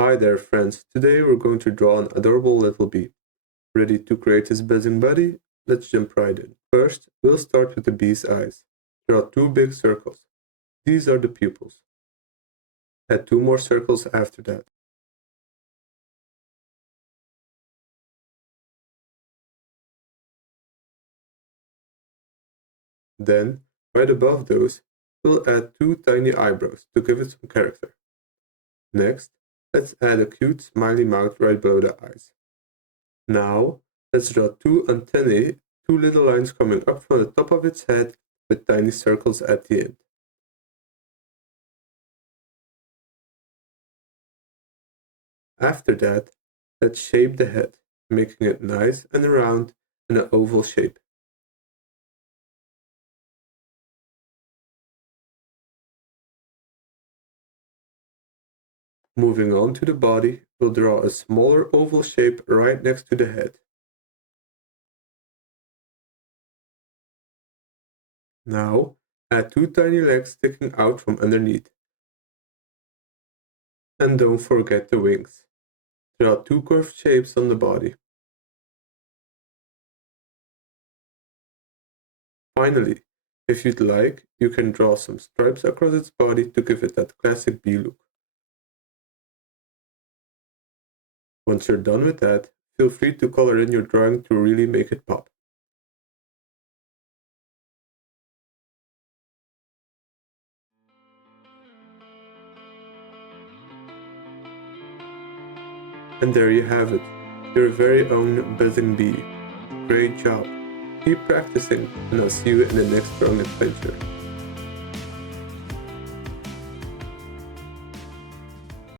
Hi there friends, today we're going to draw an adorable little bee. Ready to create his buzzing buddy? Let's jump right in. First, we'll start with the bee's eyes. Draw two big circles. These are the pupils. Add two more circles after that. Then, right above those, we'll add two tiny eyebrows to give it some character. Next, let's add a cute smiley mouth right below the eyes. Now, let's draw two antennae, two little lines coming up from the top of its head with tiny circles at the end. After that, let's shape the head, making it nice and round in an oval shape. Moving on to the body, we'll draw a smaller oval shape right next to the head. Now, add two tiny legs sticking out from underneath. And don't forget the wings. Draw two curved shapes on the body. Finally, if you'd like, you can draw some stripes across its body to give it that classic bee look. Once you're done with that, feel free to color in your drawing to really make it pop. And there you have it, your very own buzzing bee. Great job. Keep practicing, and I'll see you in the next drawing adventure.